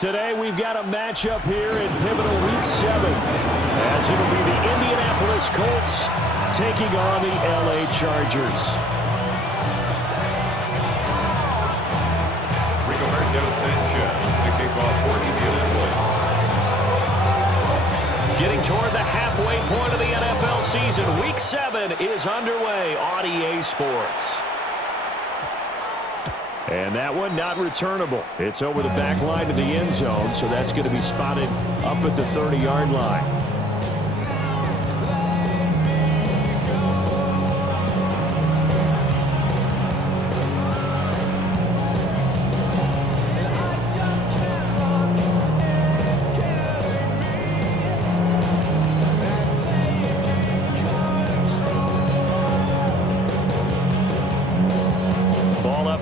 Today we've got a matchup here in pivotal Week 7, as it'll be the Indianapolis Colts taking on the LA Chargers. Sanchez, the kickoff for Indianapolis. Getting toward the halfway point of the NFL season, Week 7 is underway on EA Sports. And that one not returnable. It's over the back line to the end zone, so that's going to be spotted up at the 30-yard line.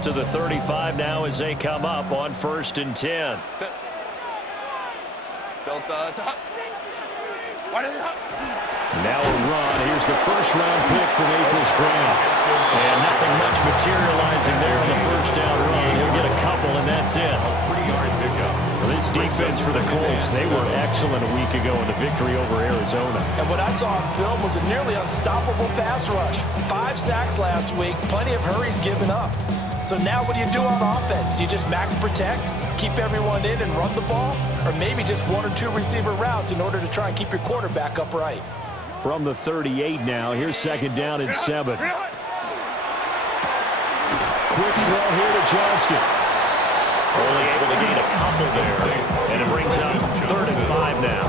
To the 35 now as they come up on 1st and 10. Now a run. Here's the first-round pick from April's draft. And nothing much materializing there on the first down run. He'll get a couple, and that's it. This defense for the Colts, they were excellent a week ago in the victory over Arizona. And what I saw on film was a nearly unstoppable pass rush. 5 sacks last week, plenty of hurries given up. So now what do you do on offense? You just max protect, keep everyone in and run the ball, or maybe just 1 or 2 receiver routes in order to try and keep your quarterback upright. From the 38 now, here's 2nd down and 7. Quick throw here to Johnston. Only able to gain a couple there, and it brings up 3rd and 5 now.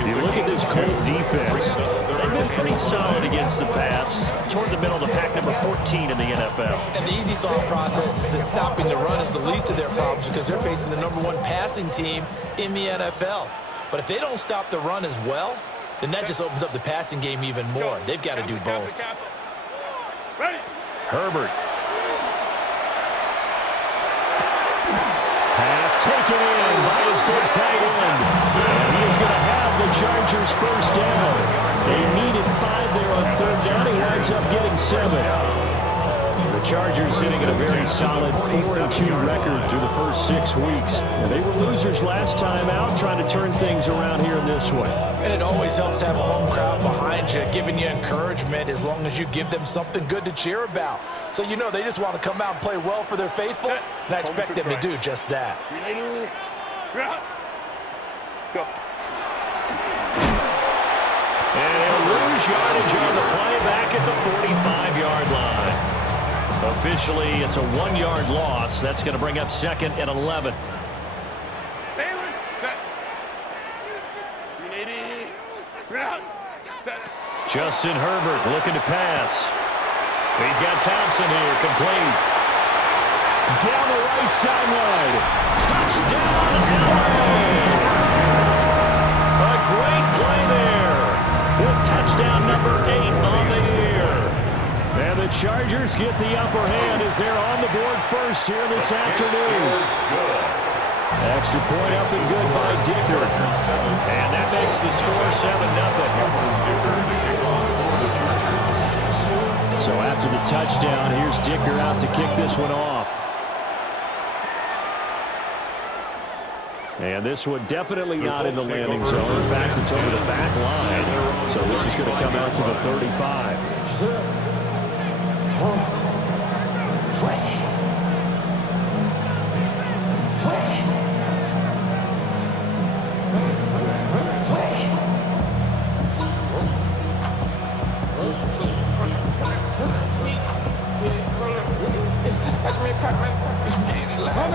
You look at this Colt defense, they've been pretty solid against the pass, toward the middle of the pack, number 14 in the NFL. And the easy thought process is that stopping the run is the least of their problems because they're facing the number 1 passing team in the NFL. But if they don't stop the run as well, then that just opens up the passing game even more. They've got to do both. Herbert. Pass taken in by his big tight end. And he is going to have the Chargers first down. They needed 5 there on 3rd down. He winds up getting 7. The Chargers sitting at a very solid 4-2 record through the first 6 weeks. And they were losers last time out, trying to turn things around here in this one. And it always helps to have a home crowd behind you, giving you encouragement as long as you give them something good to cheer about. So you know they just want to come out and play well for their faithful, and I expect them to do just that. Go. And he'll lose yardage on the play back at the 45-yard line. Officially, it's a 1-yard loss. That's going to bring up 2nd and 11. Justin Herbert looking to pass. He's got Thompson here, complete. Down the right sideline. Touchdown, LA! A great play there. With touchdown number 8 on the year. And the Chargers get the upper hand as they're on the board first here this afternoon. Extra point up and good by Dicker. And that makes the score 7-0. So after the touchdown, here's Dicker out to kick this one off. And this one definitely not in the landing zone. In fact, it's over the back line. So this is going to come out to the 35.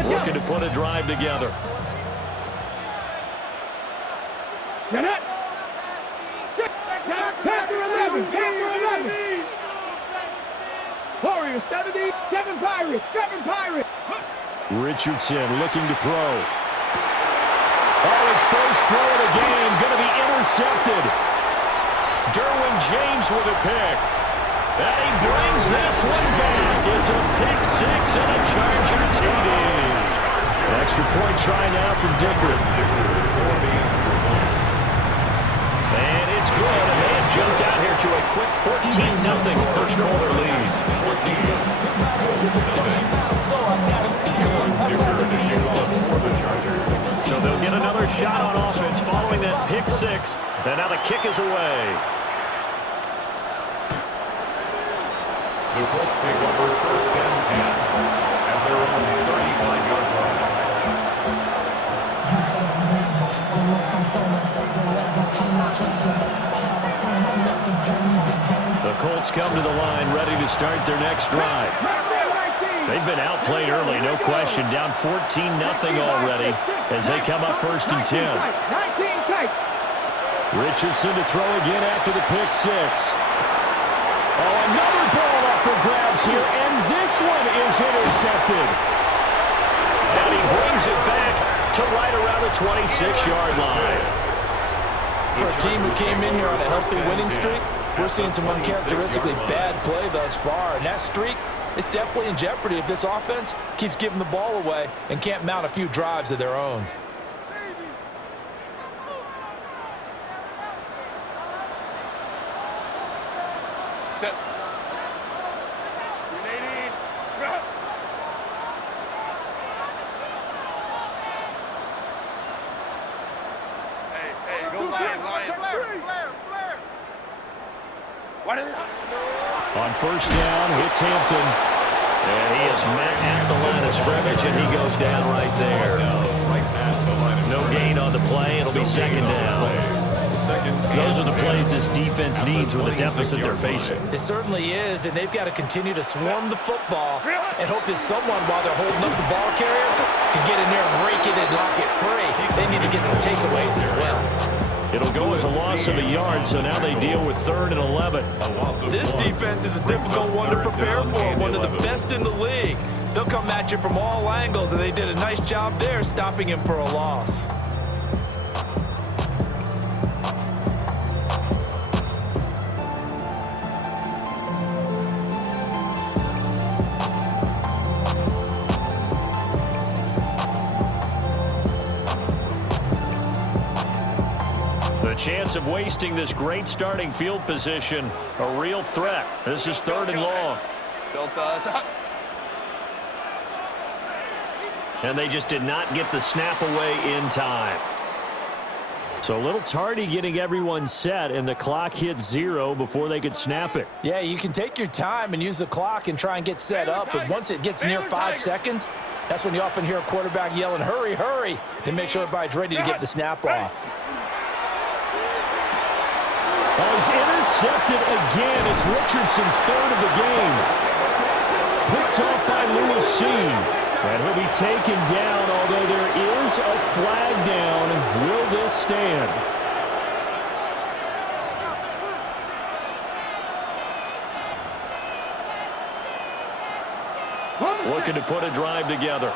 Looking to put a drive together. Warriors 70, 7 Pirates, 7 Pirates. Richardson looking to throw. Oh, his first throw of the game going to be intercepted. Derwin James with a pick. And he brings this one back. It's a pick 6 and a Charger TD. Extra point try now from Dicker. And it's good. And they have jumped out here to a quick 14-0 first quarter lead. Dicker to kick off for the Chargers. 6, and now the kick is away. The Colts take over 1st and 10 at their own 35-yard line. The Colts come to the line ready to start their next drive. They've been outplayed early, no question. Down 14-0 already as they come up 1st and 10. Richardson to throw again after the pick 6. Oh, another ball up for grabs here, and this one is intercepted. And he brings it back to right around the 26-yard line. For a team who came in here on a healthy winning streak, we're seeing some uncharacteristically bad play thus far, and that streak is definitely in jeopardy if this offense keeps giving the ball away and can't mount a few drives of their own. On 1st down, hits Hampton. And he is met at the line of scrimmage, and he goes down right there. No gain on the play. It'll be 2nd down. Those are the plays this defense needs with the deficit they're facing. It certainly is, and they've got to continue to swarm the football and hope that someone, while they're holding up the ball carrier, can get in there and rake it and knock it free. They need to get some takeaways as well. It'll go as a loss of a yard, so now they deal with 3rd and 11. This defense is a difficult one to prepare for, one of the best in the league. They'll come at you from all angles, and they did a nice job there stopping him for a loss. Chance of wasting this great starting field position, a real threat. This is 3rd and long. And they just did not get the snap away in time. So a little tardy getting everyone set, and the clock hit 0 before they could snap it. Yeah, you can take your time and use the clock and try and get set up, but once it gets near 5 seconds, that's when you often hear a quarterback yelling, hurry, hurry, to make sure everybody's ready to get the snap off. He's intercepted again. It's Richardson's 3rd of the game. Picked off by Lewis C. And he'll be taken down, although there is a flag down. Will this stand? Looking to put a drive together.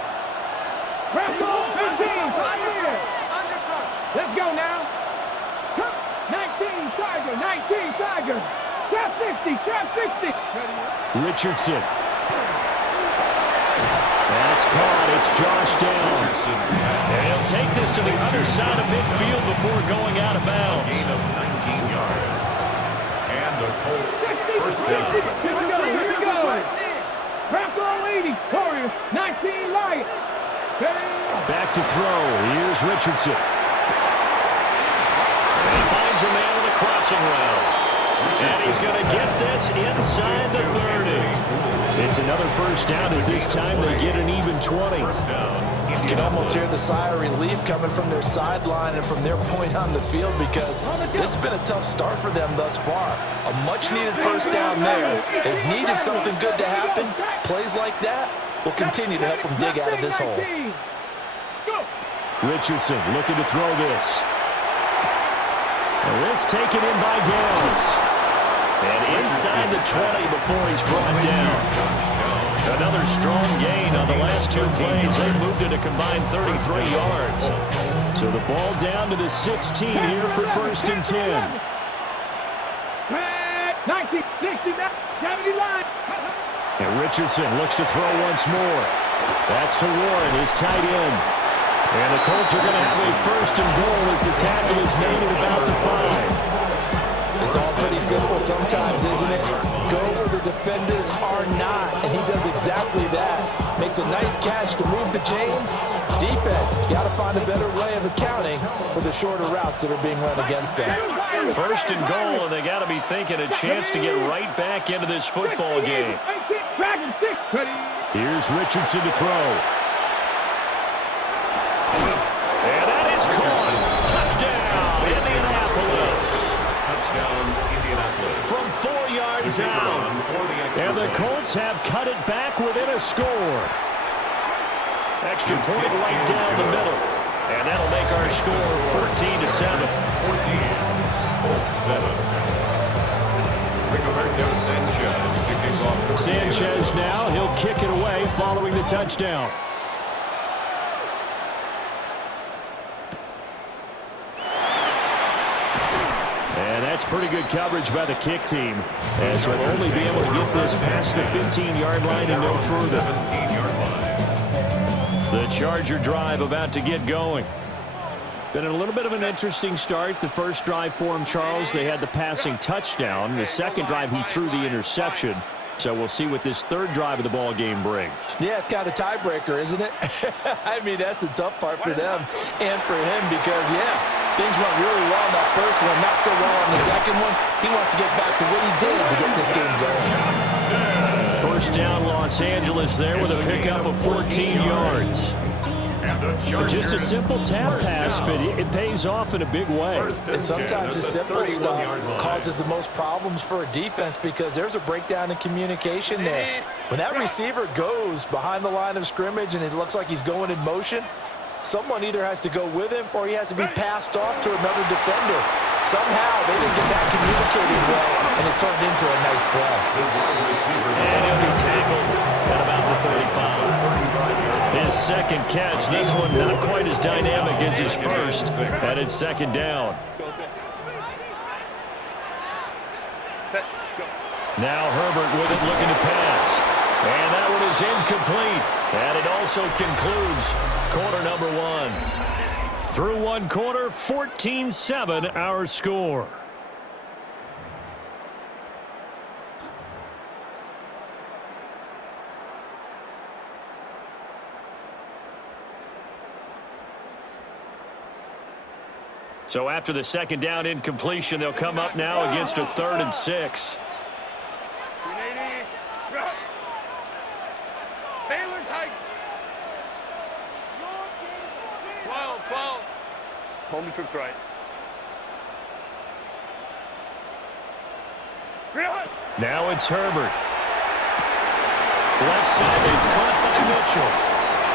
Let's go now. 19 Tigers. Trap 60. Richardson. And it's caught. It's Josh Downs. And he'll take this to the other side of midfield before going out of bounds. Gain of 19 yards. And the Colts 1st down. Here we go. Trap all 80. Warriors, 19 Lions. Back to throw. Here's Richardson. And he finds a man with a crossing route. And he's going to get this inside the 30. It's another 1st down as this time they get an even 20. You can almost hear the sigh of relief coming from their sideline and from their point on the field because this has been a tough start for them thus far. A much-needed 1st down there. They've needed something good to happen. Plays like that will continue to help them dig out of this hole. Richardson looking to throw this. And this taken in by Downs. And inside the 20 before he's brought down. Another strong gain on the last 2 plays. They moved it a combined 33 yards. So the ball down to the 16 here for 1st and 10. 19, 60, 70 line. And Richardson looks to throw once more. That's to Warren, his tight end. And the Colts are going to have a 1st and goal as the tackle is made at about the 5. It's all pretty simple sometimes, isn't it? Go where the defenders are not, and he does exactly that. Makes a nice catch to move the chains. Defense, got to find a better way of accounting for the shorter routes that are being run against them. First and goal, and they got to be thinking a chance to get right back into this football game. Here's Richardson to throw. And that is caught. Touchdown, Indianapolis. Touchdown, Indianapolis. From 4 yards out. And the Colts have cut it back within a score. Extra point right down the middle. And that'll make our score 14-7. 14-7. Rigoberto Sanchez to kick off. Sanchez now, he'll kick it away following the touchdown. And that's pretty good coverage by the kick team, as we'll only be able to get this past the 15-yard line and no further. 17-yard line. The Charger drive about to get going. Been a little bit of an interesting start. The first drive for him, Charles, they had the passing touchdown. The second drive, he threw the interception. So we'll see what this third drive of the ball game brings. Yeah, it's kind of a tiebreaker, isn't it? I mean, that's the tough part for them and for him because, yeah, things went really well in that first one, not so well on the second one. He wants to get back to what he did to get this game going. First down, Los Angeles there with a pickup of 14 yards. Just a simple tap pass, but it pays off in a big way. And sometimes the simple stuff causes the most problems for a defense because there's a breakdown in communication there. When that receiver goes behind the line of scrimmage and it looks like he's going in motion, someone either has to go with him or he has to be passed off to another defender. Somehow they didn't get that communicated well, and it turned into a nice play. And he'll be tackled at about the 35. His second catch, this one not quite as dynamic as his first, and it's second down. Now Herbert with it looking to pass. And that one is incomplete. And it also concludes quarter number one. Through one quarter, 14-7 our score. So after the second down incompletion, they'll come up now against a 3rd and 6. Baylor tight. 12. Holman trips right. Now it's Herbert. Left side, it's caught by Mitchell.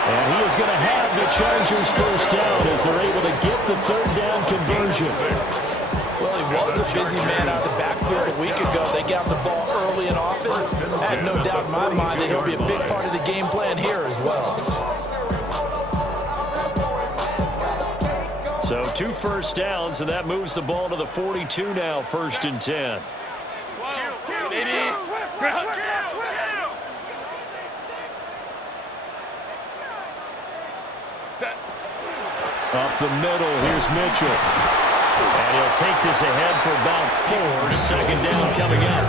And he is going to have the Chargers first down as they're able to get the 3rd down conversion. Well, he was a busy man out of the backfield a week ago. They got the ball early and often. I have no doubt in my mind that he'll be a big part of the game plan here as well. So 2 first downs, and that moves the ball to the 42 now, 1st and 10. Up the middle, here's Mitchell. And he'll take this ahead for about 4. Second down coming up.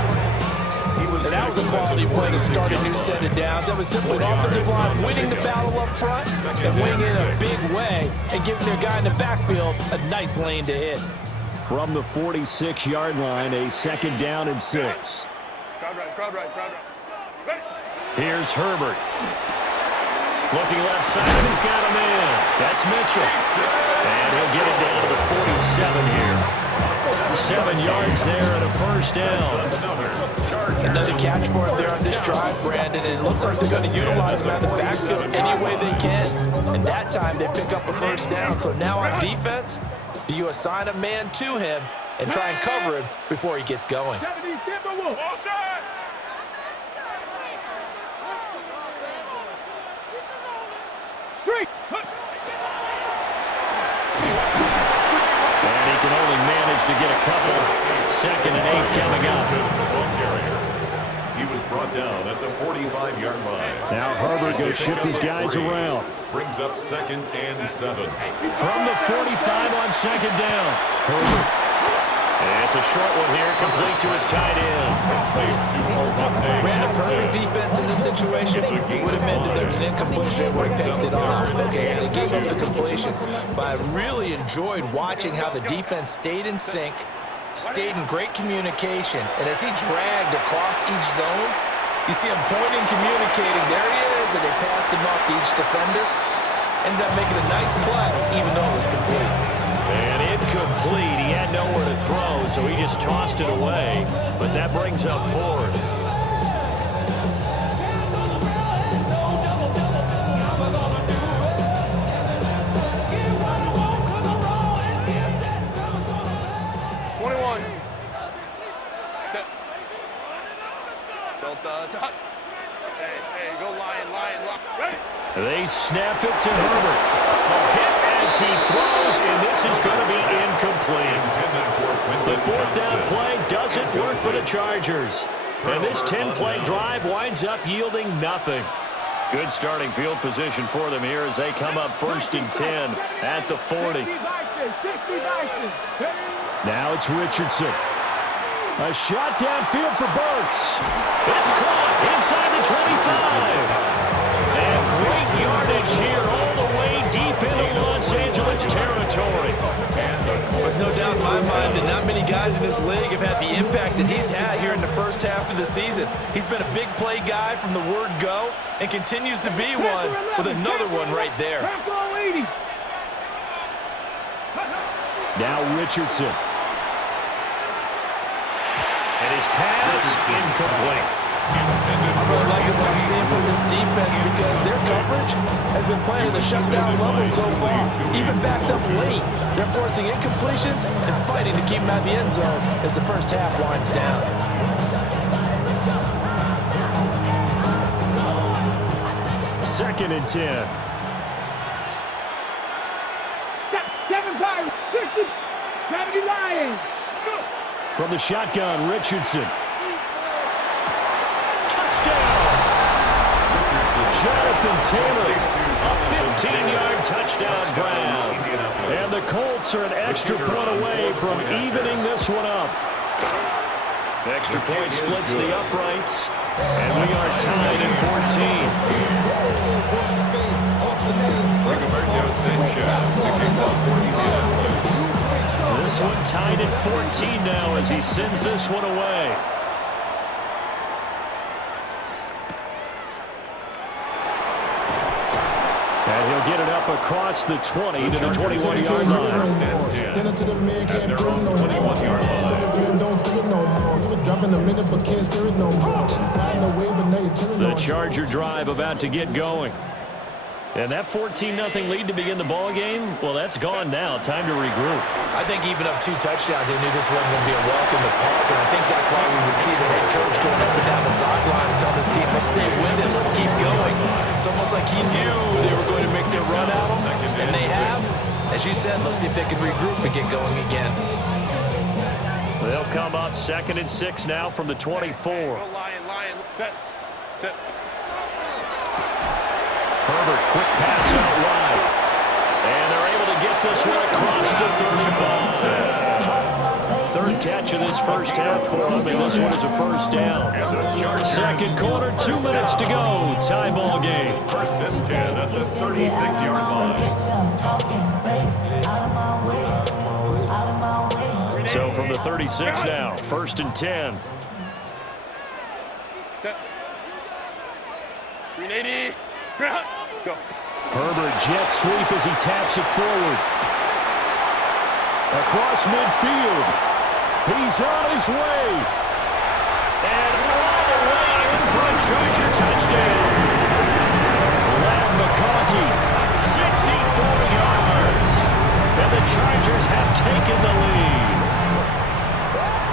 And that was a quality play to start a new set of downs. That was simply an offensive line winning the battle up front and winning in a big way and giving their guy in the backfield a nice lane to hit. From the 46-yard line, a 2nd down and 6. Crowd right. Here's Herbert. Looking left side, and he's got him in. That's Mitchell. And he'll get it down to the 47 here. 7 yards there and a first down. Another catch for him there on this drive, Brandon. And it looks like they're going to utilize him out of the backfield any way they can. And that time they pick up a first down. So now on defense, do you assign a man to him and try and cover him before he gets going? And he can only manage to get a couple. 2nd and 8 coming up. He was brought down at the 45-yard line. Now Herbert goes shift his guys around. Brings up 2nd and 7. From the 45 on 2nd down. Herbert. It's a short one here, complete to his tight end. Ran a perfect defense in this situation. Would have meant that there was an incompletion and would have picked it off. Okay, so they gave up the completion. But I really enjoyed watching how the defense stayed in sync, stayed in great communication. And as he dragged across each zone, you see him pointing, communicating. There he is, and they passed him off to each defender. Ended up making a nice play, even though it was complete. And incomplete. He had nowhere to throw, so he just tossed it away. But that brings up fourth. They snap it to Herbert. A hit as he throws, and this is going to be incomplete. The fourth down play doesn't work for the Chargers. And this 10-play drive winds up yielding nothing. Good starting field position for them here as they come up 1st and 10 at the 40. Now it's Richardson. A shot downfield for Burks. It's caught inside the 25. And great yardage here all the way deep into Los Angeles territory. There's no doubt in my mind that not many guys in this league have had the impact that he's had here in the first half of the season. He's been a big play guy from the word go and continues to be one with another one right there. Now Richardson. And his pass incomplete. I'm really liking what I'm seeing from this defense because their coverage has been playing at a shutdown level so far. Even backed up late, they're forcing incompletions and fighting to keep them out of the end zone as the first half winds down. Second and 10. 7-5, 60, 70 Lions. From the shotgun, Richardson. Touchdown! Jonathan Taylor, a 15-yard touchdown grab. And the Colts are an extra point away from evening this one up. Extra point splits the uprights, and we are tied at 14. This one tied at 14 now as he sends this one away. And he'll get it up across the 20 to the 21-yard line. At their own 21-yard line. The Charger drive about to get going. And that 14-0 lead to begin the ball game, well, that's gone now. Time to regroup. I think even up 2 touchdowns, they knew this wasn't going to be a walk in the park, and I think that's why we would see the head coach going up and down the sidelines telling his team, let's stay with it, let's keep going. It's almost like he knew they were going to make their run at him, and they have. As you said, let's see if they can regroup and get going again. They'll come up 2nd and 6 now from the 24. Herbert, quick pass out wide. And they're able to get this one across the 35. Third catch of this first half for him, and this one is a first down. Second quarter, 2 minutes to go. Tie ball game. 1st and 10 at the 36-yard line. So from the 36 now, 1st and 10. 380. Go. Herbert jet sweep as he taps it forward. Across midfield. He's on his way. And all the way in for a Charger touchdown. Lad McConkey, 64 yards. And the Chargers have taken the lead.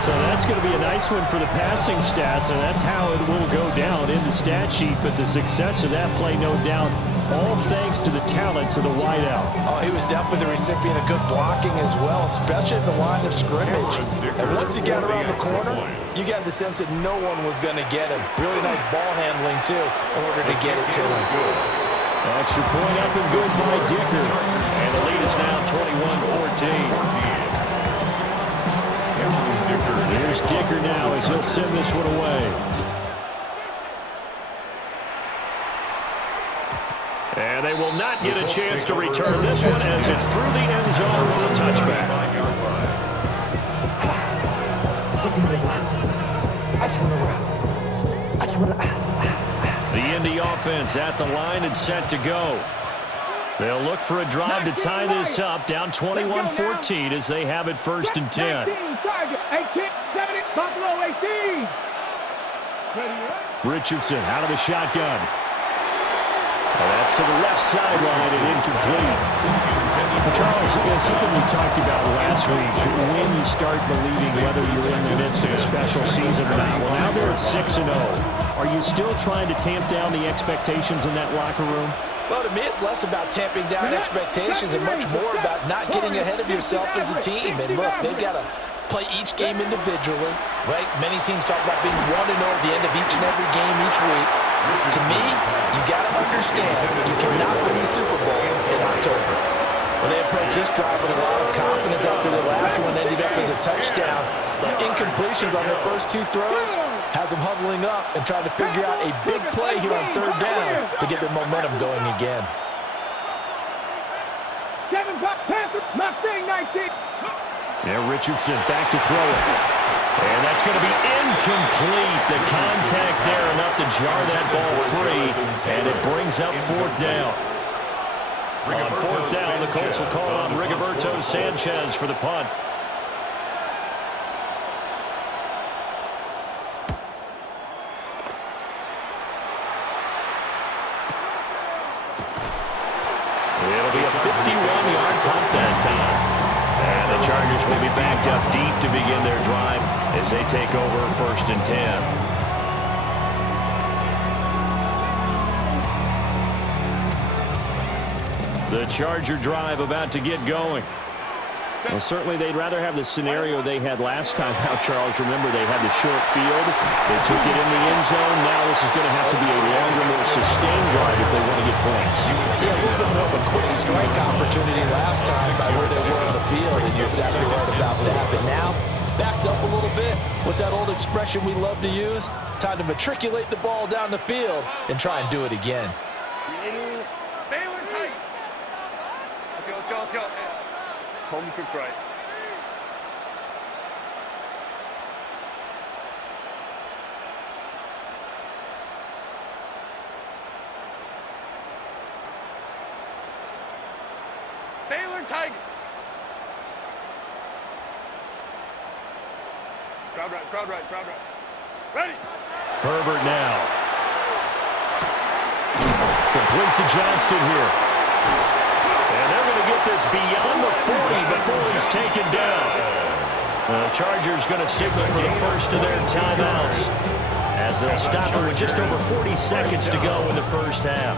So that's going to be a nice one for the passing stats, and that's how it will go down in the stat sheet. But the success of that play, no doubt, all thanks to the talents of the wideout. Oh, he was definitely the recipient of good blocking as well, especially at the line of scrimmage. And once he got around the corner, you got the sense that no one was going to get him. Really nice ball handling, too, in order to get it to him. Extra point up and good by Dicker. And the lead is now 21-14. Here's Dicker now as he'll send this one away. And they will not get a chance to return this one as it's through the end zone for a touchback. The Indy offense at the line and set to go. They'll look for a drive to tie this up, down 21-14 as they have it 1st and 10. 18. Richardson out of the shotgun. That's to the left sideline and incomplete. Charles, something we talked about last week, when you start believing whether you're in the midst of a special season or not. Well, now they're at 6-0. Are you still trying to tamp down the expectations in that locker room? Well, to me, it's less about tamping down expectations and much more about not getting ahead of yourself as a team. And look, they've got to play each game individually, right? Many teams talk about being 1-0 at the end of each and every game each week. To me, you got to understand you cannot win the Super Bowl in October. Well, they approached this drive with a lot of confidence after their last one ended up as a touchdown. But incompletions on their first 2 throws has them huddling up and trying to figure out a big play here on 3rd down to get their momentum going again. 7 Panther, Mustang 19. Yeah, Richardson back to throw it. And that's going to be incomplete. The contact there enough to jar that ball free, and it brings up 4th down. On 4th down, the Colts will call on Rigoberto Sanchez for the punt. It'll be a 51-yard punt that time. And the Chargers will be backed up deep to begin their drive as they take over 1st and 10. The Charger drive about to get going. Well, certainly they'd rather have the scenario they had last time out, Charles. Remember, they had the short field. They took it in the end zone. Now this is going to have to be a longer, more sustained drive if they want to get points. Yeah, a little bit more of a quick strike opportunity last time by where they were on the field, and you're exactly right about that. But now, backed up a little bit. What's that old expression we love to use? Time to matriculate the ball down the field and try and do it again. Let's go. Home trips right. Baylor Tiger. Crowd right. Ready. Herbert now. Complete to Johnston here. And they're going to get this beyond the 40 before he's taken down. The Chargers going to signal for the first of their timeouts as they'll stop it with just over 40 seconds to go in the first half.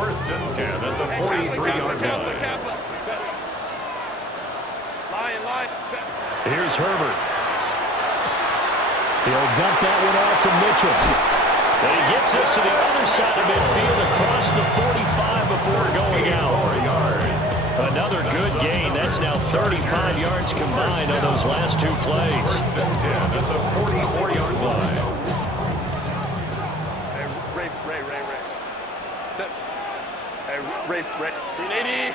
1st and 10 at the 43-yard line. Line. Here's Herbert. He'll dump that one off to Mitchell. And he gets this to the other side of midfield across the 45 before going out. Another good gain. That's now 35 yards combined on those last 2 plays. 1st and 10 at the 44-yard line. Hey, Ray. Set. Hey, Ray. 380.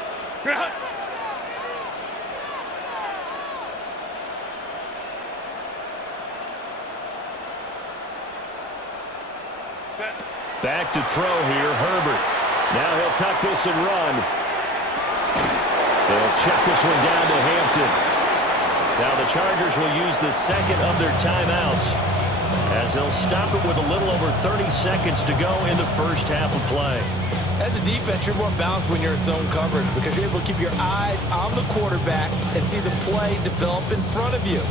Back to throw here, Herbert. Now he'll tuck this and run. They'll check this one down to Hampton. Now the Chargers will use the second of their timeouts as they'll stop it with a little over 30 seconds to go in the first half of play. As a defense, you're more balanced when you're in zone coverage because you're able to keep your eyes on the quarterback and see the play develop in front of you.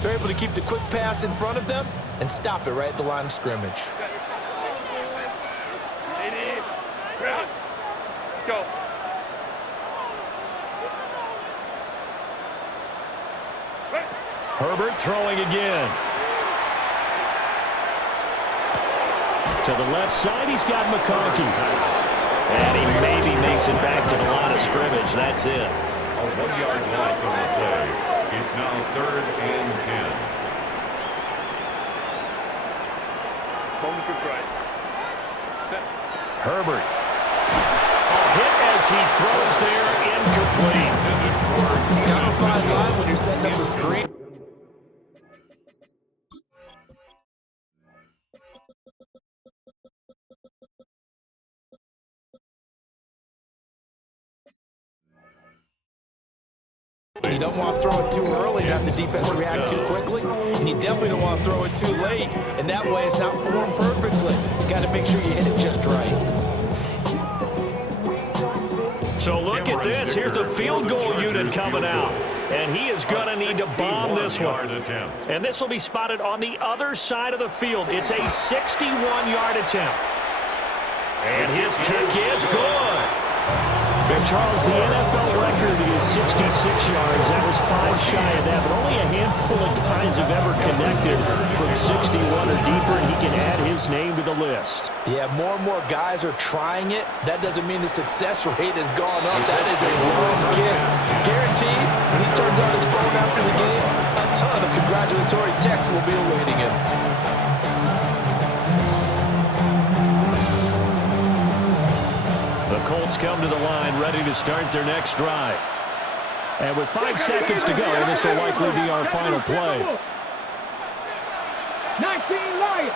They're able to keep the quick pass in front of them and stop it right at the line of scrimmage. Let's go. Herbert throwing again. To the left side, he's got McConkey. And he maybe makes it back to the line of scrimmage. That's it. A 1-yard loss on the play. It's now 3rd and 10. Bowman troops right. Set. Herbert. Hit as he throws there, incomplete. Down a fine line when you're setting up the screen. You don't want to throw it too early and have the defense react too quickly. And you definitely don't want to throw it too late. And that way it's not formed perfectly. You got to make sure you hit it just right. So look at this. Here's the field goal unit coming out. And he is going to need to bomb this one. And this will be spotted on the other side of the field. It's a 61-yard attempt. And his kick is good. But Charles, the NFL record is 66 yards. That was 5 shy of that, but only a handful of guys have ever connected from 61 or deeper, and he can add his name to the list. Yeah, more and more guys are trying it. That doesn't mean the success rate has gone up. That is a long kick. Guaranteed, when he turns on his phone after the game, a ton of congratulatory texts will be awaiting him. The Colts come to the line, ready to start their next drive. And with 5 seconds to go, this will likely be our final play. 19 Lions.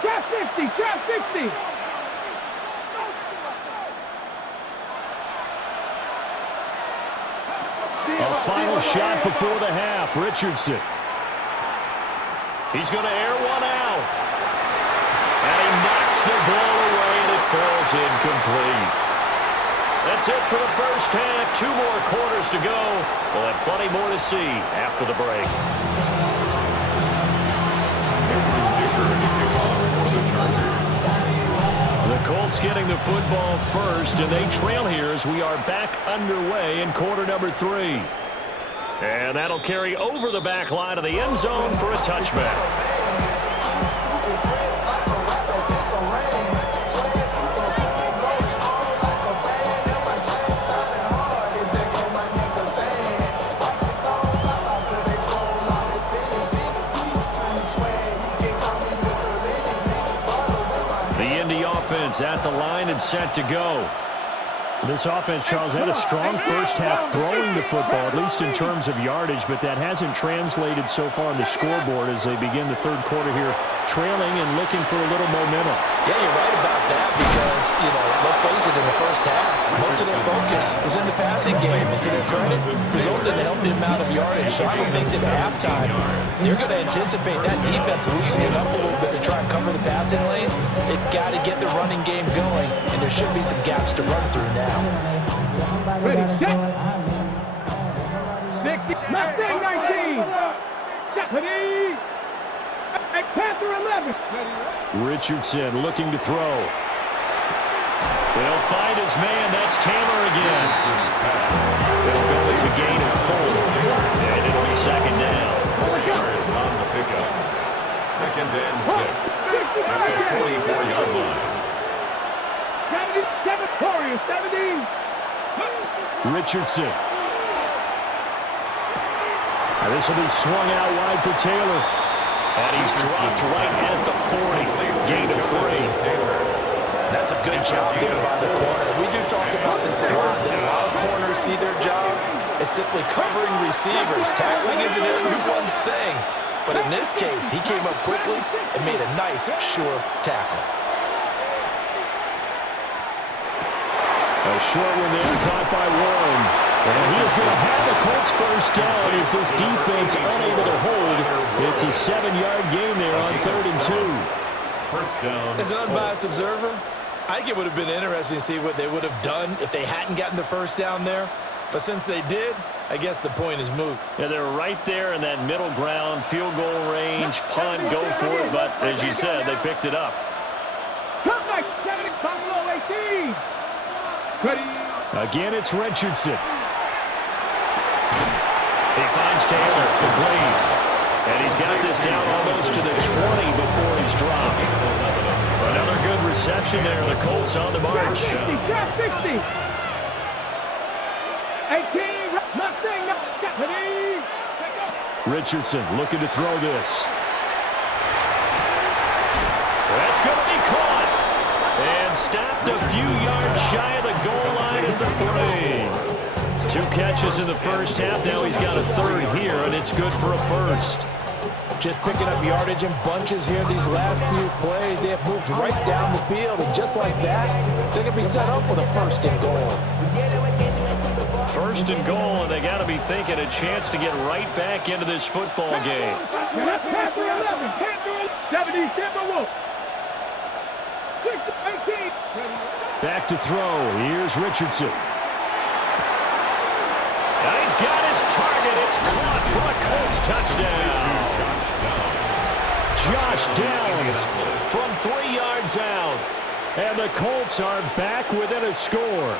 Trap 50, trap 50. A final shot before the half. Richardson. He's going to air one out. And he knocks the ball away, and it falls incomplete. That's it for the first half. 2 more quarters to go. We'll have plenty more to see after the break. The Colts getting the football first, and they trail here as we are back underway in quarter number 3. And that'll carry over the back line of the end zone for a touchback. At the line and set to go. This offense, Charles, had a strong first half throwing the football, at least in terms of yardage, but that hasn't translated so far on the scoreboard as they begin the third quarter here, trailing and looking for a little momentum. Yeah, you're right about that because, let's face it, in the first half, most of their focus was in the passing game. And to their credit, resulted in a healthy amount of yardage. So I would think that at halftime, they're going to anticipate that defense loosening up a little bit to try and cover the passing lanes. They've got to get the running game going, and there should be some gaps to run through now. Ready, set. 60, Mustang 19. Ready. Panther 11. Richardson looking to throw. They'll find his man. That's Taylor again. They'll go as a gain of 4. And it'll be second down. 4 yards on the pickup. Second and 6 at the 44-yard line. 77, Warriors, 17. Richardson. And this will be swung out wide for Taylor. And he's dropped right at the 40. Gain of 3. That's a good job there by the corner. We do talk about this a lot, that a lot of corners see their job as simply covering receivers. Tackling isn't everyone's thing. But in this case, he came up quickly and made a nice, sure tackle. A short one there, caught by Warren. And he is going to have the Colts first down as this defense unable to hold. It's a 7-yard gain there on 3rd and 2. First down. As an unbiased observer, I think it would have been interesting to see what they would have done if they hadn't gotten the first down there. But since they did, I guess the point is moot. Yeah, they're right there in that middle ground, field goal range, punt, go for it. But as you said, they picked it up. Cut back, 7, Buffalo 18. Ready. Again, it's Richardson. He finds Taylor, complete. And he's got this down almost to the 20 before he's dropped. Another good reception there. The Colts on the march. 60, 18, Mustang, ready. Richardson looking to throw this. That's going to be caught. And stopped a few yards shy of the goal line at the 3. 2 catches in the first half. Now he's got a third here, and it's good for a first. Just picking up yardage in bunches here these last few plays. They have moved right down the field, and just like that, they're going to be set up with a 1st and goal. 1st and goal, and they got to be thinking a chance to get right back into this football game. Back to throw. Here's Richardson. And he's got his target. It's caught for a Colts touchdown. Josh Downs from 3 yards out. And the Colts are back within a score.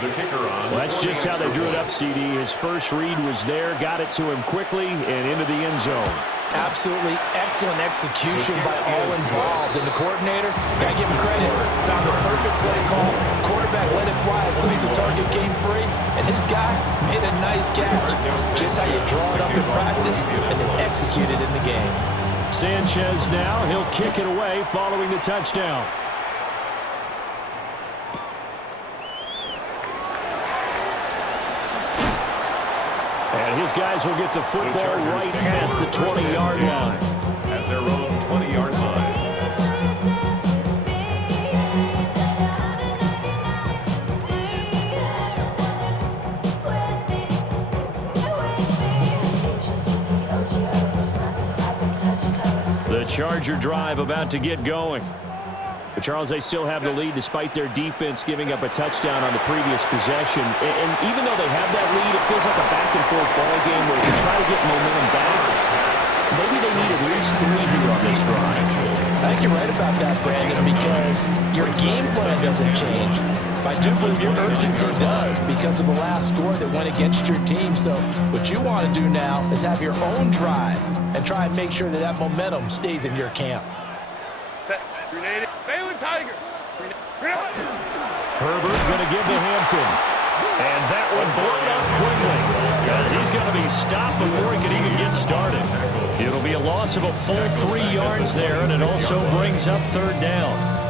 The kicker on. Well, that's just how they drew it up, CD. His first read was there, got it to him quickly, and into the end zone. Absolutely excellent execution by all involved. And the coordinator, got to give him credit, found the perfect play call. Quarterback let it fly as soon as the target came free. And his guy made a nice catch. Just how you draw it up in practice and then execute it in the game. Sanchez now, he'll kick it away following the touchdown. And his guys will get the football right at the 20-yard line. At their own 20-yard line. The Charger drive about to get going. But Charles, they still have the lead despite their defense giving up a touchdown on the previous possession. And even though they have that lead, it feels like a back-and-forth ball game where they try to get momentum back. Maybe they need at least 3 here on this drive. I think you're right about that, Brandon, because your game plan doesn't change. But I do believe your urgency does because of the last score that went against your team. So what you want to do now is have your own drive and try and make sure that that momentum stays in your camp. Set. Grenade. Baylor Tiger. Herbert going to give to Hampton. And that one blown up quickly. As he's going to be stopped before he can even get started. It'll be a loss of a full 3 yards there, and it also brings up 3rd down.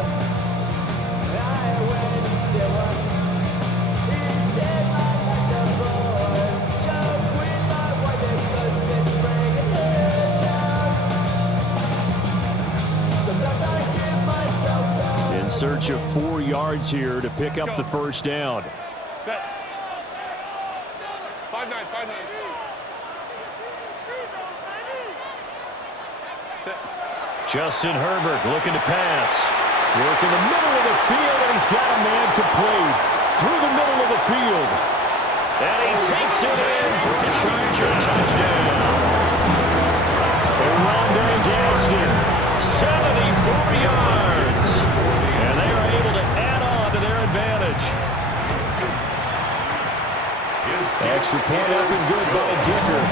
In search of 4 yards here to pick up the 1st down. Set. 5-9, 5-9. Set. Justin Herbert looking to pass. Work in the middle of the field, and he's got a man complete. Through the middle of the field. And he takes it in for a Charger touchdown. Rondé Gadsden, 74 yards. And they are able to add on to their advantage. Extra point up and good by Dicker.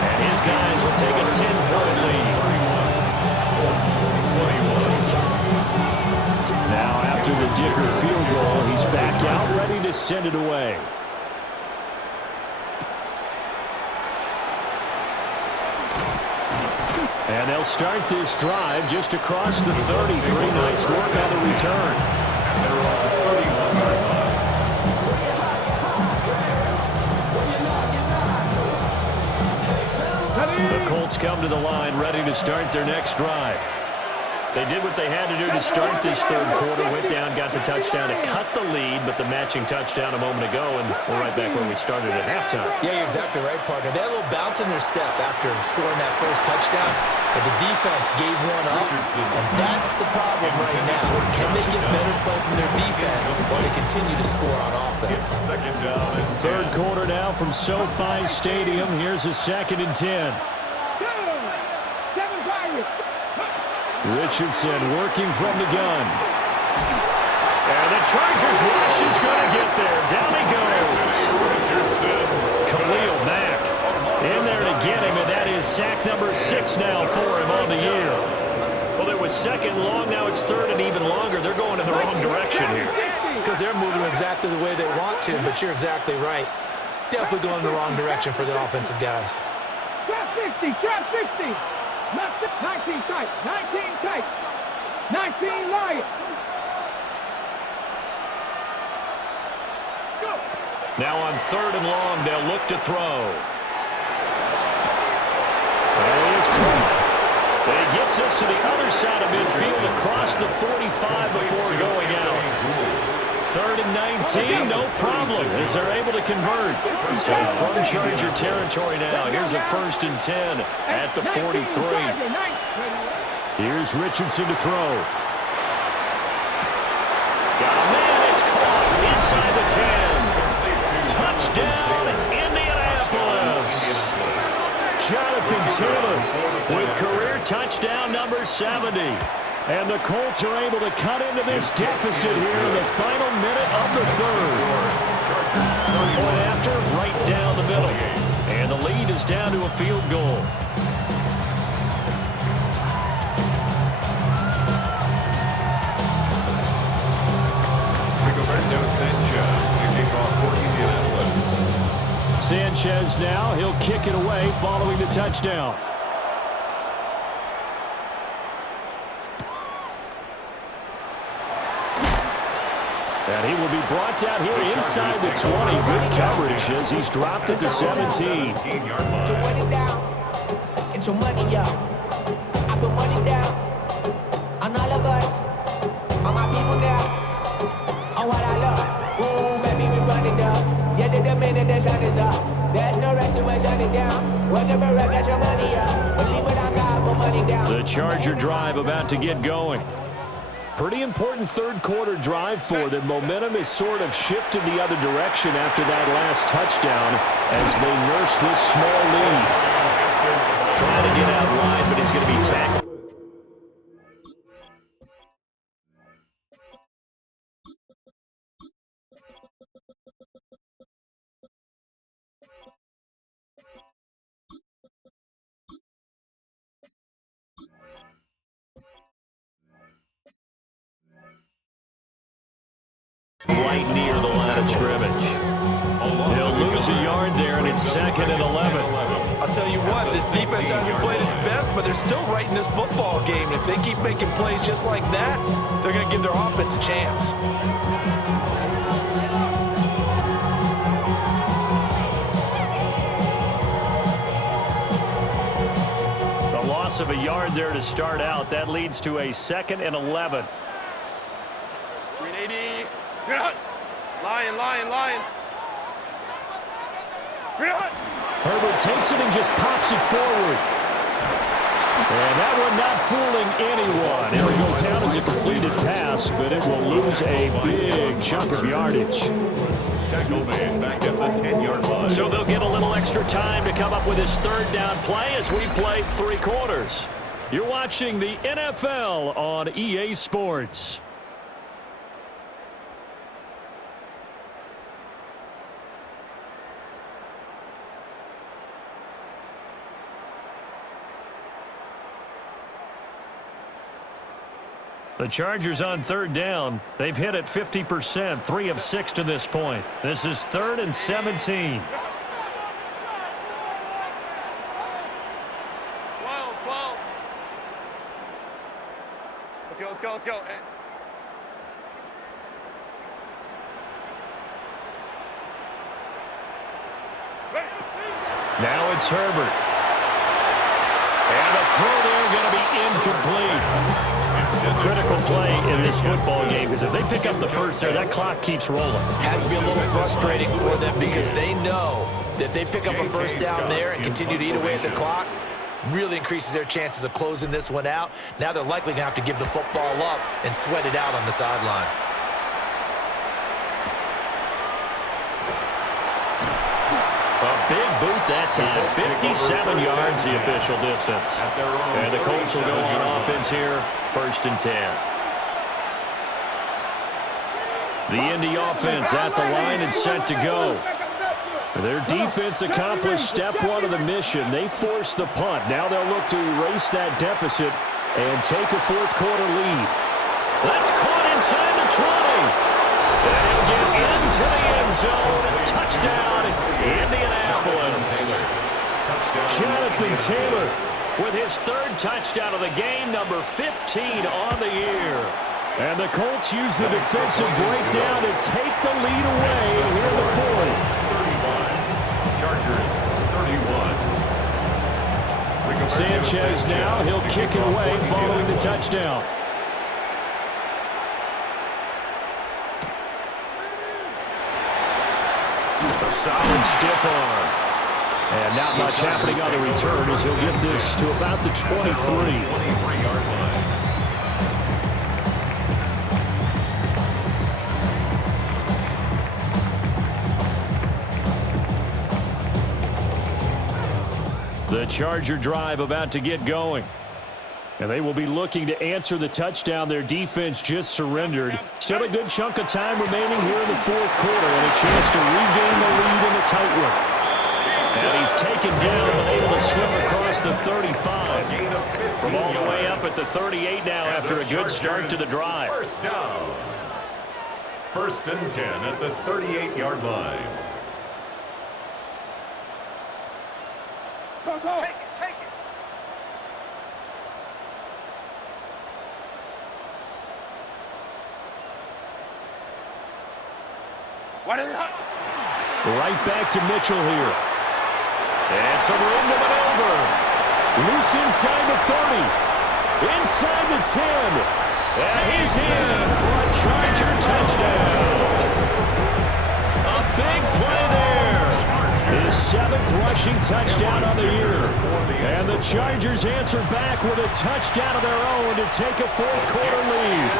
And his guys will take a 10-point lead. Now after the Dicker field goal, he's back out ready to send it away. And they'll start this drive just across the 30. Pretty nice work on the return. The Colts come to the line ready to start their next drive. They did what they had to do to start this 3rd quarter. Went down, got the touchdown to cut the lead, but the matching touchdown a moment ago, and we're right back where we started at halftime. Yeah, you're exactly right, partner. They had a little bounce in their step after scoring that first touchdown, but the defense gave one up, and that's the problem right now. Can they get better play from their defense while they continue to score on offense? 3rd quarter now from SoFi Stadium. Here's a 2nd and 10. Richardson working from the gun. And the Chargers rush is going to get there. Down he goes. Khalil Mack in there to get him, and that is sack number 6 now for him on the year. Well, it was 2nd long, now it's 3rd and even longer. They're going in the wrong direction here. Because they're moving exactly the way they want to, but you're exactly right. Definitely going in the wrong direction for the offensive guys. Trap 60, trap 60. 19 tight. 19 tight. 19 Lions. Now on 3rd and long, they'll look to throw. And he is caught. He gets us to the other side of midfield across the 45 before going out. 3rd and 19, no problems as they're able to convert. So from Charger territory now, here's a 1st and 10 at the 43. Here's Richardson to throw. Got a man, it's caught inside the 10. Touchdown, Indianapolis. Jonathan Taylor with career touchdown number 70. And the Colts are able to cut into this deficit here in the final minute of the 3rd. Point after, right down the middle. And the lead is down to a field goal. Sanchez now, he'll kick it away following the touchdown. And he will be brought down here inside the 20. Good coverage as he's dropped it to 17. Put money down. Get your money up. I put money down. On all of us. On my people now. On what I love. Ooh, baby, we run it up. Yeah, the minute the sun is up. There's no rest to us, shut it down. Whatever, get your money up. Believe what I got, put money down. The Charger drive about to get going. Pretty important 3rd quarter drive for them. Momentum is sort of shifted the other direction after that last touchdown as they nurse this small lead. Trying to get out wide, but he's going to be tackled. Right near the line of scrimmage. He'll lose a yard there, and it's 2nd and 11. I'll tell you what, this defense hasn't played its best, but they're still right in this football game. And if they keep making plays just like that, they're going to give their offense a chance. The loss of a yard there to start out. That leads to a 2nd and 11. 380. Lion, lion, lion. Herbert takes it and just pops it forward. And that one not fooling anyone. It will go down as a completed pass, but it will lose a big chunk of yardage. Tackle man back at the 10-yard line. So they'll get a little extra time to come up with his 3rd down play as we play 3 quarters. You're watching the NFL on EA Sports. The Chargers on 3rd down. They've hit it 50%, 3 of 6 to this point. This is 3rd and 17. 12, 12. Let's go, let's go, let's go. Now it's Herbert. And the throw there going to be incomplete. Critical play in this football game because if they pick up the first there, that clock keeps rolling. Has to be a little frustrating for them because they know that they pick up a 1st down there and continue to eat away at the clock, really increases their chances of closing this one out. Now they're likely going to have to give the football up and sweat it out on the sideline. A big boot that time, 57 yards the official distance. And the Colts will go on offense here, 1st and 10. The Indy offense at the line and set to go. Their defense accomplished step 1 of the mission. They forced the punt. Now they'll look to erase that deficit and take a 4th quarter lead. That's caught inside the 20. And he'll get into the end zone. Touchdown, Indianapolis. Jonathan Taylor with his third touchdown of the game, number 15 on the year. And the Colts use the defensive breakdown to take the lead away here in the fourth. 31. Chargers, 31. Sanchez now, he'll kick it away following the touchdown. A solid stiff arm. And not much happening on the return as he'll get this to about the 23. 23-yard line. The Charger drive about to get going. And they will be looking to answer the touchdown their defense just surrendered. Still a good chunk of time remaining here in the fourth quarter and a chance to regain the lead in a tight one. And he's taken down but able to slip across the 35. From all the way up at the 38 now after a good start to the drive. First down. 1st and 10 at the 38-yard line. Go, go. Take it. What is it? Right back to Mitchell here. And some room to maneuver. Loose inside the 30. Inside the 10. And he's in for a Charger touchdown. A big play there. His 7th rushing touchdown on the year. And the Chargers answer back with a touchdown of their own to take a fourth quarter lead.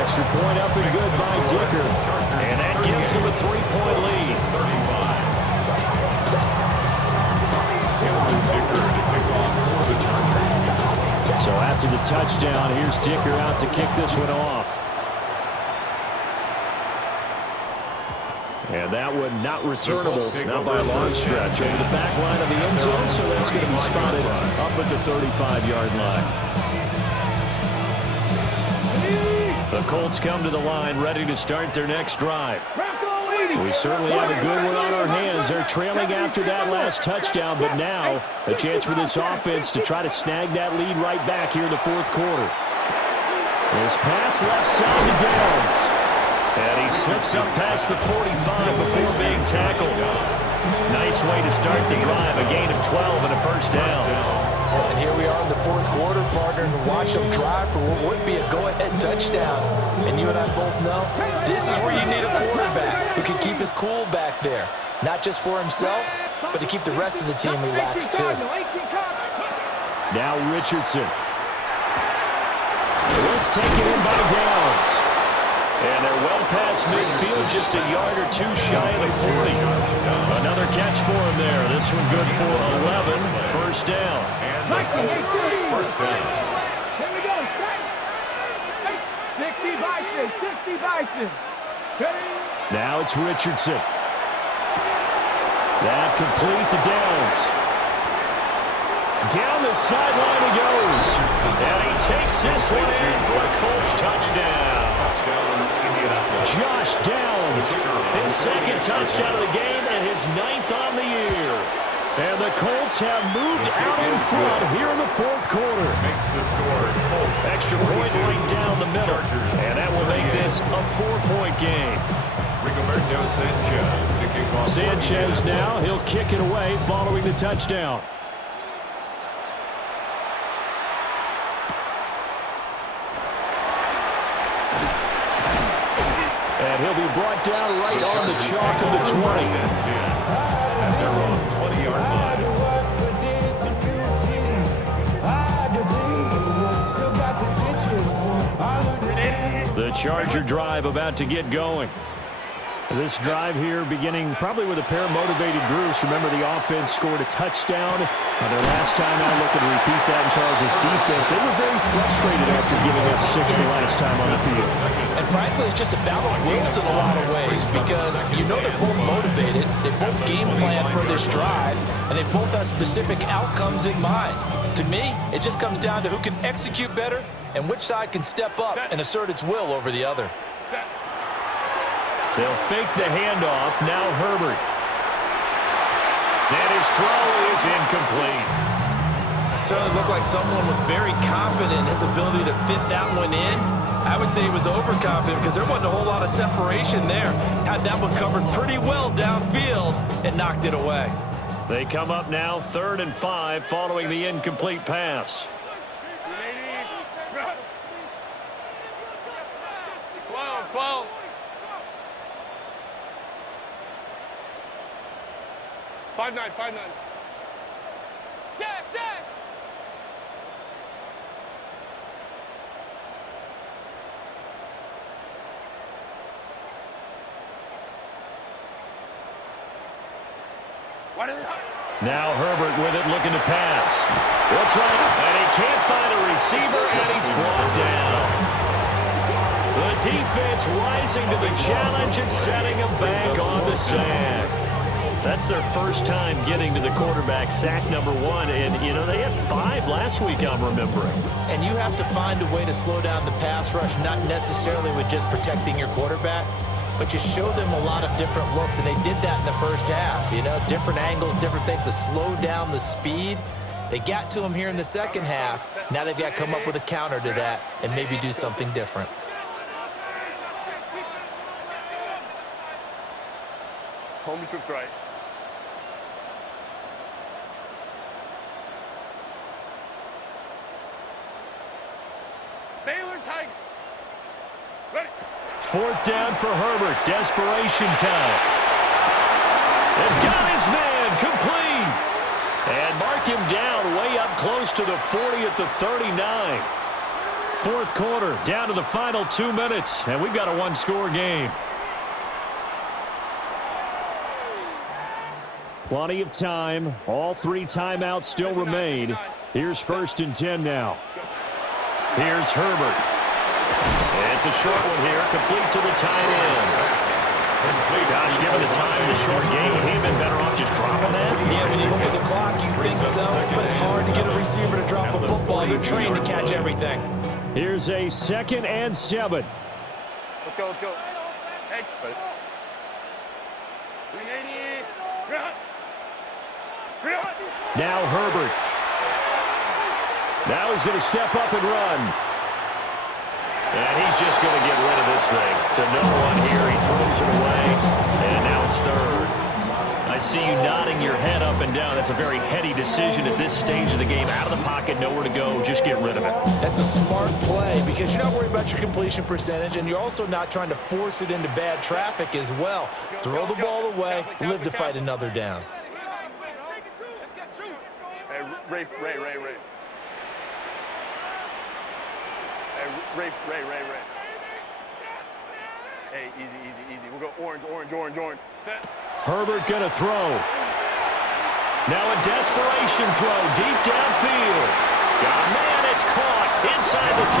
Extra point up and good by Dicker. And that gives him a 3-point lead. So after the touchdown, here's Dicker out to kick this one off. And that one not returnable, not by a long stretch, over the back line of the end zone, so that's going to be spotted up at the 35-yard line. The Colts come to the line, ready to start their next drive. We certainly have a good one on our hands. They're trailing after that last touchdown, but now a chance for this offense to try to snag that lead right back here in the fourth quarter. His pass left side to Downs. And he slips up past the 45 before being tackled. Nice way to start the drive, a gain of 12 and a first down. And here we are in the fourth quarter, partner, and watch them drive for what would be a go-ahead touchdown. And you and I both know this is where you need a quarterback who can keep his cool back there. Not just for himself, but to keep the rest of the team relaxed too. Now Richardson. Let's take it in by Downs. And they're well past midfield, just a yard or two shy of the 40. Another catch for him there. This one good for 11. First down. And the Colts, first down. Here we go. 60 Bison. 60 Bison. Now it's Richardson. That complete to Downs. Down the sideline he goes. And he takes this one in for a Colts touchdown. Josh Downs, his 2nd touchdown of the game and his 9th on the year. And the Colts have moved out in front here in the fourth quarter. Makes the score Colts. Extra point right down the middle. And that will make this a 4-point game. Rigoberto Sanchez to kick off. Sanchez now, he'll kick it away following the touchdown. And he'll be brought down right on the chalk of the 20. And they're on 20-yard line. The Charger drive about to get going. This drive here beginning probably with a pair of motivated groups. Remember, the offense scored a touchdown. Their last time out, looking to repeat that in Charles' defense. They were very frustrated after giving up 6 the last time on the field. And frankly, it's just a battle of wills in a lot of ways because you know they're both motivated, they both game plan for this drive, and they both have specific outcomes in mind. To me, it just comes down to who can execute better and which side can step up and assert its will over the other. They'll fake the handoff. Now Herbert. And his throw is incomplete. Certainly looked like someone was very confident in his ability to fit that one in. I would say he was overconfident because there wasn't a whole lot of separation there. Had that one covered pretty well downfield and knocked it away. They come up now 3rd and 5 following the incomplete pass. 12. Five nine. Dash. Now Herbert with it, looking to pass. Will try, and he can't find a receiver, and he's brought down. The defense rising to the challenge and setting him back on the sack. That's their first time getting to the quarterback, sack number 1. And, you know, they had 5 last week, I'm remembering. And you have to find a way to slow down the pass rush, not necessarily with just protecting your quarterback, but you show them a lot of different looks, and they did that in the first half. You know, different angles, different things to slow down the speed. They got to him here in the second half. Now they've got to come up with a counter to that and maybe do something different. Home troops right. Baylor Tiger. Ready. 4th down for Herbert. Desperation time. And got his man complete. And mark him down way up close to the 40 at the 39. 4th quarter, down to the final 2 minutes. And we've got a 1-score game. Plenty of time. All 3 timeouts still remain. Here's 1st and 10 now. Here's Herbert. It's a short one here, complete to the tight end. Gosh, given the time in the short game, would he have been better off just dropping that? Yeah, when you look at the clock, you think so, but it's hard to get a receiver to drop a football. They're trained to catch everything. Here's a 2nd and 7. Let's go. Hey. 380. Now Herbert. Now he's going to step up and run. And he's just going to get rid of this thing. To no one here. He throws it away. And now it's 3rd. I see you nodding your head up and down. That's a very heady decision at this stage of the game. Out of the pocket, nowhere to go. Just get rid of it. That's a smart play because you're not worried about your completion percentage, and you're also not trying to force it into bad traffic as well. Throw the ball away, live to fight another down. Ray. Hey, Ray. Hey, easy. We'll go orange. Set. Herbert gonna throw. Now a desperation throw deep downfield. Got a man, it's caught inside the 10.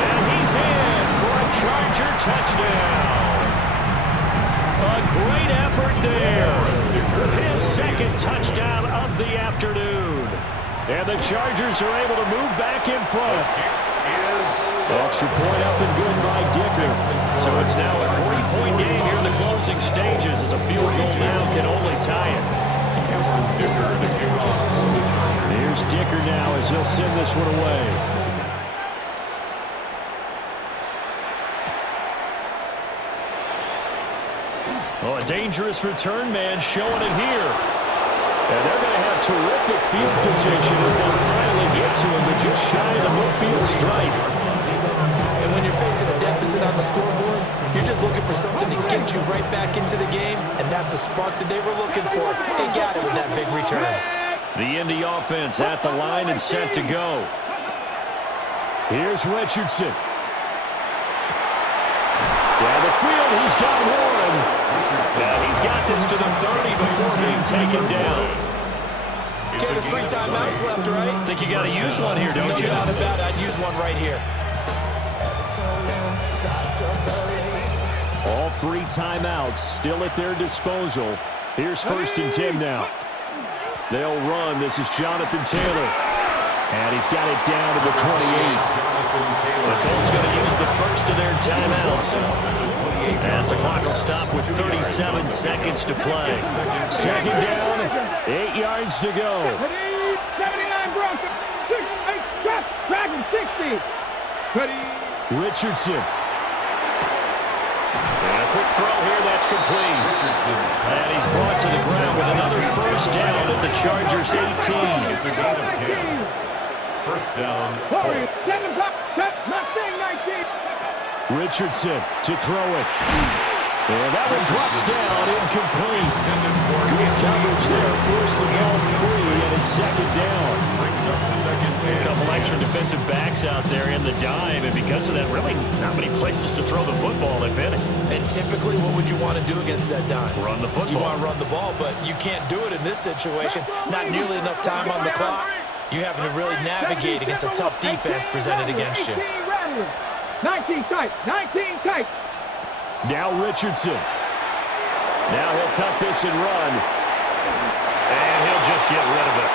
And he's in for a Charger touchdown. A great effort there. His 2nd touchdown of the afternoon. And the Chargers are able to move back in front. Extra point up and good by Dicker. So it's now a 3-point game here in the closing stages as a field goal now can only tie it. Here's Dicker now as he'll send this one away. Oh, a dangerous return man showing it here. And they're going to have terrific field position as they finally get to him, but just shy of the midfield stripe. And when you're facing a deficit on the scoreboard, you're just looking for something to get you right back into the game, and that's the spark that they were looking for. They got it with that big return. The Indy offense at the line and set to go. Here's Richardson. Down the field, he's got one. Now he's got this to the 30 before being taken down. Okay, there's 3 timeouts left, right? Think you got to use one here, don't you? No doubt about it. I'd use one right here. All 3 timeouts still at their disposal. Here's 1st and 10 now. They'll run. This is Jonathan Taylor. And he's got it down to the 28. The Colts going to use the first of their timeouts. As the clock will stop with 37 seconds to play. 2nd down, 8 yards to go. 50. Ready. Richardson. And a quick throw here, that's complete. And he's brought to the ground with another first down at the Chargers' 18. It's a gain of 10. First down. Warriors, 7 blocks. Not saying 19. Richardson to throw it. And that one drops down, incomplete. Good coverage there, forced the ball free, and it's second down. Brings up second down. A couple extra defensive backs out there in the dime, and because of that, really not many places to throw the football, if any. And typically, what would you want to do against that dime? Run the football. You want to run the ball, but you can't do it in this situation. Not nearly enough time on the clock. You're having to really navigate against a tough defense presented against you. 19 tight. 19 tight. Now Richardson. Now he'll tuck this and run. And he'll just get rid of it.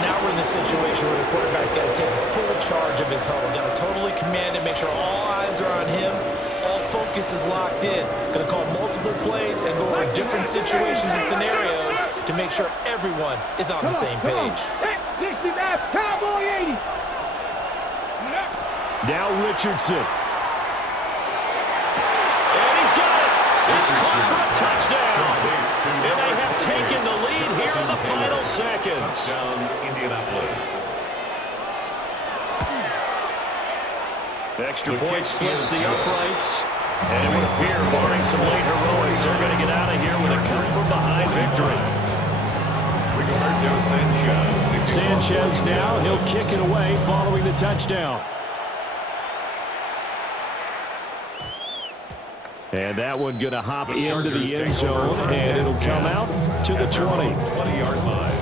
Now we're in the situation where the quarterback's got to take full charge of his huddle. Got to totally command it, make sure all eyes are on him. All focus is locked in. Going to call multiple plays and go over different situations and scenarios to make sure everyone is on the same page. 60 back, Cowboy 80. Now Richardson. It's caught for a touchdown. And they have taken the lead here in the final seconds. Touchdown, Indianapolis. Extra point splits the uprights. And it would appear, barring some late heroics, they're going to get out of here with a come-from-behind victory. Rigoberto Sanchez. Sanchez now, he'll kick it away following the touchdown. And that one going to hop into the end zone, and it'll come out to the 20. 20-yard line.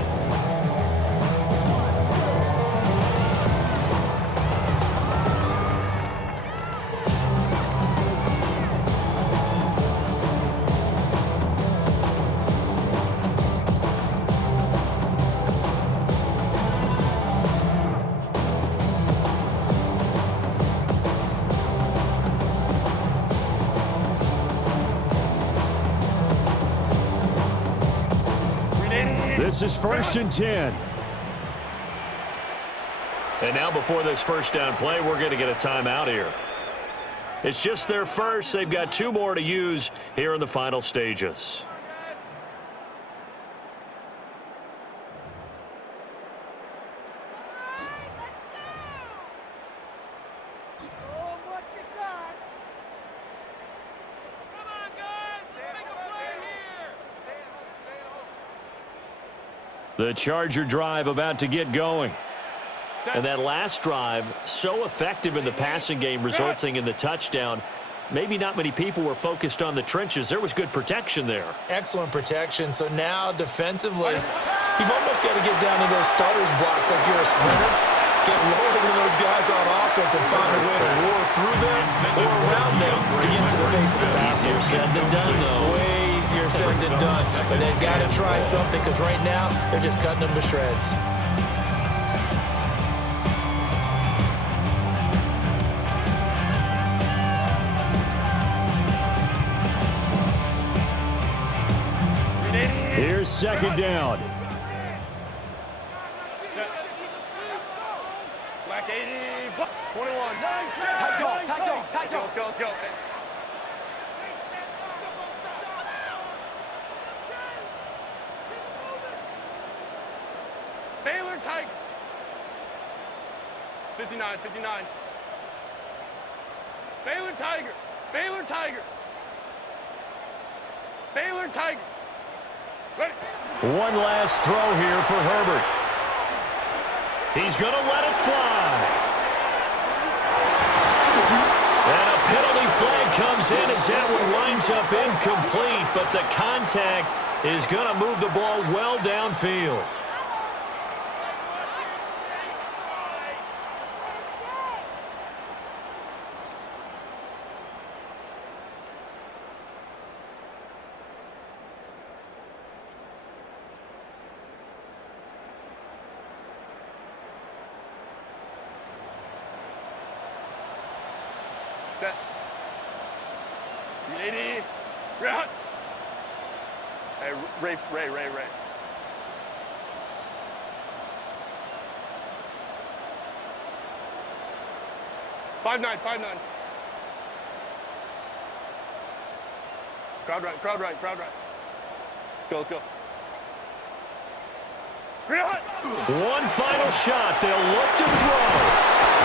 This is 1st and 10. And now before this first down play, we're going to get a timeout here. It's just their first. They've got 2 more to use here in the final stages. The Charger drive about to get going. And that last drive, so effective in the passing game, resulting in the touchdown. Maybe not many people were focused on the trenches. There was good protection there. Excellent protection. So now defensively, you've almost got to get down to those starters blocks like you're a sprinter. Get lower than those guys on offense and find a way to roar through them or around them to get into the face of the passer. Easier said than done, though. Way easier said than done. But they've got to try something because right now they're just cutting them to shreds. Here's second down. Black 80, 21. Tight go. Let's go. Baylor Tiger. 59. Baylor Tiger. Ready. One last throw here for Herbert. He's going to let it fly. And a penalty flag comes in as that one winds up incomplete, but the contact is going to move the ball well downfield. Set. 80. Round. Hey, Ray. 5-9, 5-9. Crowd right, crowd right, crowd right. Let's go. One final shot. They'll look to throw.